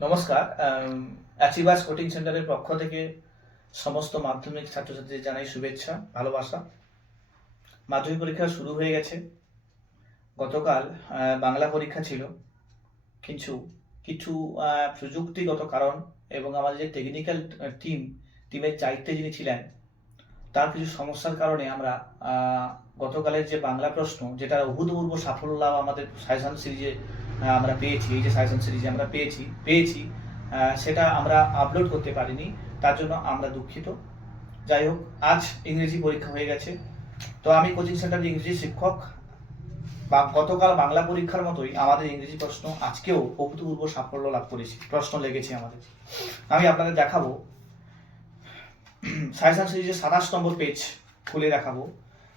নমস্কার achievers coaching সেন্টারের পক্ষ থেকে সমস্ত মাধ্যমিক ছাত্রছাত্রীদের জানাই শুভেচ্ছা, ভালোবাসা। মাধ্যমিক পরীক্ষা শুরু হয়ে গেছে। গতকাল বাংলা পরীক্ষা ছিল। কিছু কিছু প্রযুক্তিগত কারণ এবং আমাদের যে টেকনিক্যাল টিম টিমের চাইতে যিনি ছিলেন, তার কিছু সমস্যার কারণে আমরা গতকালের যে বাংলা প্রশ্ন যেটা অভূতপূর্ব সাফল্য লাভ আমাদের সাজেশন সিরিজে আমরা পেয়েছি, এই যে সাজেশন সিরিজে আমরা পেয়েছি পেয়েছি সেটা আমরা আপলোড করতে পারিনি, তার জন্য আমরা দুঃখিত। যাই হোক, আজ ইংরেজি পরীক্ষা হয়ে গেছে। তো আমি কোচিং সেন্টারের ইংরেজি শিক্ষক, বা গতকাল বাংলা পরীক্ষার মতোই আমাদের ইংরেজি প্রশ্ন আজকেও অভূতপূর্ব সাফল্য লাভ করেছি, প্রশ্ন লেগেছে আমাদের। আমি আপনাদের দেখাবো। সাজেশন সিরিজের সাতাশ নম্বর পেজ খুলে দেখাবো।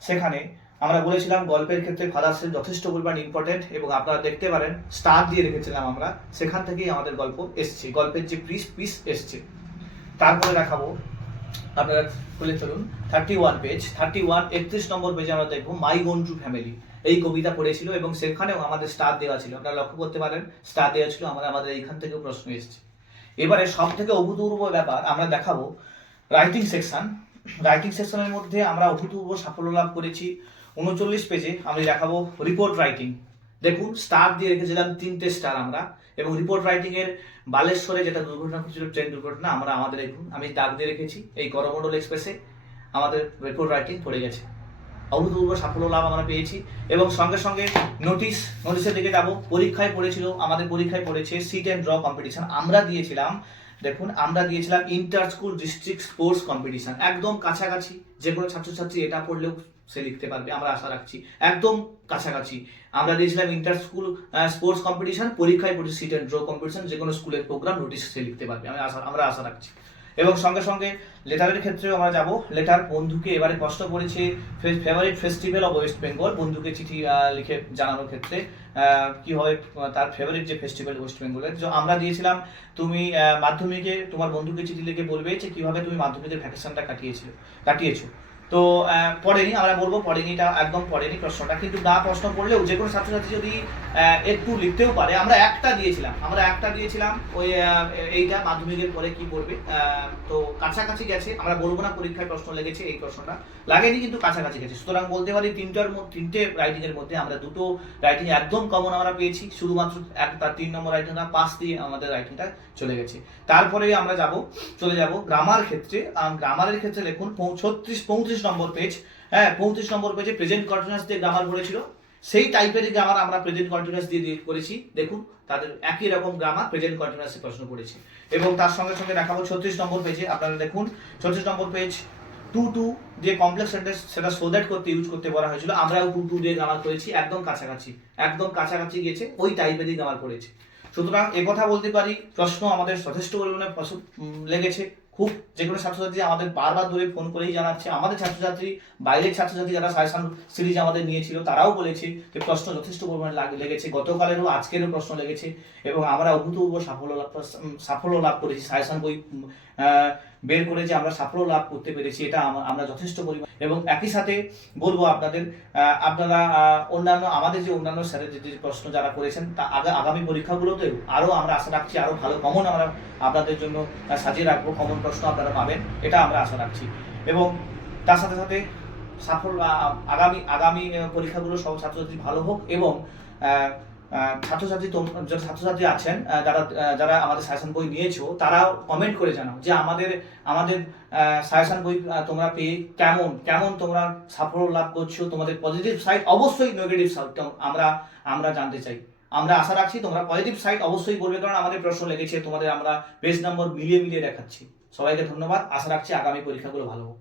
সেখানে আমরা বলেছিলাম গল্পের ক্ষেত্রে ফাদার্সের যথেষ্ট পরিমাণ ইম্পর্টেন্ট এবং আপনারা দেখতে পারেন স্টার দিয়ে রেখেছিলাম আমরা, সেখান থেকেই আমাদের গল্প এসছে, গল্পের যে পিস পিস এসছে। তারপরে দেখাবো, আপনারা খুলে চলুন thirty one page thirty one একত্রিশ নম্বর পেজে আমরা দেখব মাই গোন টু ফ্যামিলি এই কবিতা পড়েছিল এবং সেখানেও আমাদের স্টার দেওয়া ছিল। আপনারা লক্ষ্য করতে পারেন স্টার দেওয়া ছিল, আমাদের আমাদের এইখান থেকেও প্রশ্ন এসছে। এবারে সব থেকে অভূতপূর্ব ব্যাপার আমরা দেখাবো রাইটিং সেকশন রাইটিং সেকশনের মধ্যে আমরা অভূতপূর্ব সাফল্য লাভ করেছি। উনচল্লিশ পেজে আমি দেখাবো রিপোর্ট রাইটিং দেখুন স্টার দিয়ে রেখেছিলাম তিনটে স্টার আমরা, এবং রিপোর্ট রাইটিং এর বালেশ্বরে যেটা দুর্ঘটনা ঘটেছিল ট্রেন দুর্ঘটনা, আমরা আমাদের দেখুন, আমি দাগ দিয়ে রেখেছি এই করমন্ডল এক্সপ্রেসে আমাদের রিপোর্ট রাইটিং পড়ে গেছে। অভূতপূর্ব সাফল্য লাভ আমরা পেয়েছি, এবং সঙ্গে সঙ্গে নোটিশ নোটিশের দিকে যাব। পরীক্ষায় পড়েছিল, আমাদের পরীক্ষায় পড়েছে সিট অ্যান্ড ড্র কম্পিটিশন আমরা দিয়েছিলাম, দেখুন, আমরা দিয়েছিলাম inter school district sports competition একদম কাছাকাছি যে কোনো ছাত্রছাত্রী এটা পড়লেও সে লিখতে পারবে, আমরা আশা রাখছি। একদম কাছাকাছি। আমরা দিয়েছিলাম ইন্টার স্কুল স্পোর্টস কম্পিটিশন পরীক্ষায় সিট অ্যান্ড ড্র কম্পিটিশন যে কোনো স্কুলের প্রোগ্রাম নোটিশ সে লিখতে পারবে। আমি আশা, আমরা আশা রাখছি। এবং সঙ্গে সঙ্গে লেটারের ক্ষেত্রেও আমরা যাব। লেটার বন্ধুকে এবারে কষ্ট করেছে favourite festival of West Bengal বন্ধুকে চিঠি লিখে জানানোর ক্ষেত্রে কি হয়, তার ফেভারিট যে ফেস্টিভ্যাল ওয়েস্ট বেঙ্গলের যে আমরা দিয়েছিলাম, তুমি মাধ্যমিকে তোমার বন্ধুকে চিঠি লিখে বলবে যে, কীভাবে তুমি মাধ্যমিকের ভ্যাকেশনটা কাটিয়েছিল কাটিয়েছো। তো পড়েনি, আমরা বলব পড়েনিটা একদম পড়েনি প্রশ্নটা। কিন্তু না প্রশ্ন পড়লেও যে কোনো ছাত্রছাত্রী যদি একটু লিখতেও পারে, আমরা একটা দিয়েছিলাম, আমরা একটা দিয়েছিলাম, ওই এইটা মাধ্যমিকের পরে কি পড়বে তো কাছাকাছি গেছে, আমরা বলব না পরীক্ষায় প্রশ্ন লেগেছে এই প্রশ্নটা, লাগেনি কিন্তু কাছাকাছি গেছে। সুতরাং বলতে পারি তিনটার তিনটে রাইটিং এর মধ্যে আমরা দুটো রাইটিং একদম কমন আমরা পেয়েছি, শুধুমাত্র এক, তার তিন নম্বর রাইটিংটা পাস দিয়ে আমাদের রাইটিংটা চলে গেছে। তারপরে আমরা যাব, চলে যাব গ্রামার ক্ষেত্রে গ্রামারের ক্ষেত্রে লিখুন ছত্রিশ পঁয়ত্রিশ নম্বর পেজ হ্যাঁ পঁয়ত্রিশ নম্বর পেজে প্রেজেন্ট কন্টিনিউয়াস দিয়ে গ্রামার পড়েছিল সেই টাইপের গ্রামার আমরা প্রেজেন্ট কন্টিনিউয়াস দিয়ে করেছি। দেখুন, তাদের একই রকম গ্রামার প্রেজেন্ট কন্টিনিউয়াসে প্রশ্ন করেছি। এবং তার সঙ্গে সঙ্গে দেখাবো ছত্রিশ নম্বর পেজে আপনারা দেখুন, ছত্রিশ নম্বর পেজ টু টু যে কমপ্লেক্স সেন্টেন্স সেটা সো দ্যাট করতে ইউজ করতে বলা হয়েছিল। আমরাও টু টু দিয়ে গ্রামার করেছি, একদম কাছাকাছি একদম কাছাকাছি গিয়েছে, ওই টাইপেরই গ্রামার করেছি। সুতরাং কথা বলতে পারি, প্রশ্ন আমাদের যথেষ্ট পরিমাণে লেগেছে। খুব যে কোনো ছাত্রছাত্রী আমাদের বারবার ধরে ফোন করেই জানাচ্ছে। আমাদের ছাত্রছাত্রী, বাইরের ছাত্রছাত্রী যারা সাজেশন সিরিজ আমাদের নিয়েছিল, তারাও বলেছে যে প্রশ্ন যথেষ্ট পরিমাণে লাগ- লেগেছে। গতকালেরও, আজকেরও প্রশ্ন লেগেছে এবং আমরা অভূতপূর্ব সাফল্য সাফল্য লাভ করেছি। সাজেশন বই বের করে যে আমরা সাফল্য লাভ করতে পেরেছি, এটা আমরা যথেষ্ট পরিমাণ, এবং একই সাথে বলব আপনাদের আপনারা অন্যান্য, আমাদের যে অন্যান্য স্যারের যে প্রশ্ন যারা করেছেন, তা আগামী পরীক্ষাগুলোতেও আরও আমরা আশা রাখছি আরও ভালো কমন আমরা আপনাদের জন্য সাজিয়ে রাখব কমন প্রশ্ন আপনারা পাবেন, এটা আমরা আশা রাখছি। এবং তার সাথে সাথে সাফল্য আগামী আগামী পরীক্ষাগুলো সব ছাত্রছাত্রী ভালো হোক এবং ছাত্রছাত্রী যারা ছাত্রছাত্রী আছেন যারা যারা আমাদের সাজেশন বই নিয়েছো, তারাও কমেন্ট করে জানাও যে আমাদের আমাদের সাজেশন বই তোমরা পেয়ে কেমন কেমন তোমরা সাফল্য লাভ করছ, তোমাদের পজিটিভ সাইড অবশ্যই নেগেটিভ সাইড আমরা আমরা জানতে চাই। আমরা আশা রাখছি তোমরা পজিটিভ সাইড অবশ্যই বলবে কারণ আমাদের প্রশ্ন লেগেছে, তোমাদের আমরা বেস্ট নম্বর মিলিয়ে মিলিয়ে দেখাচ্ছি। সবাইকে ধন্যবাদ, আশা রাখছি আগামী পরীক্ষাগুলো ভালো হোক।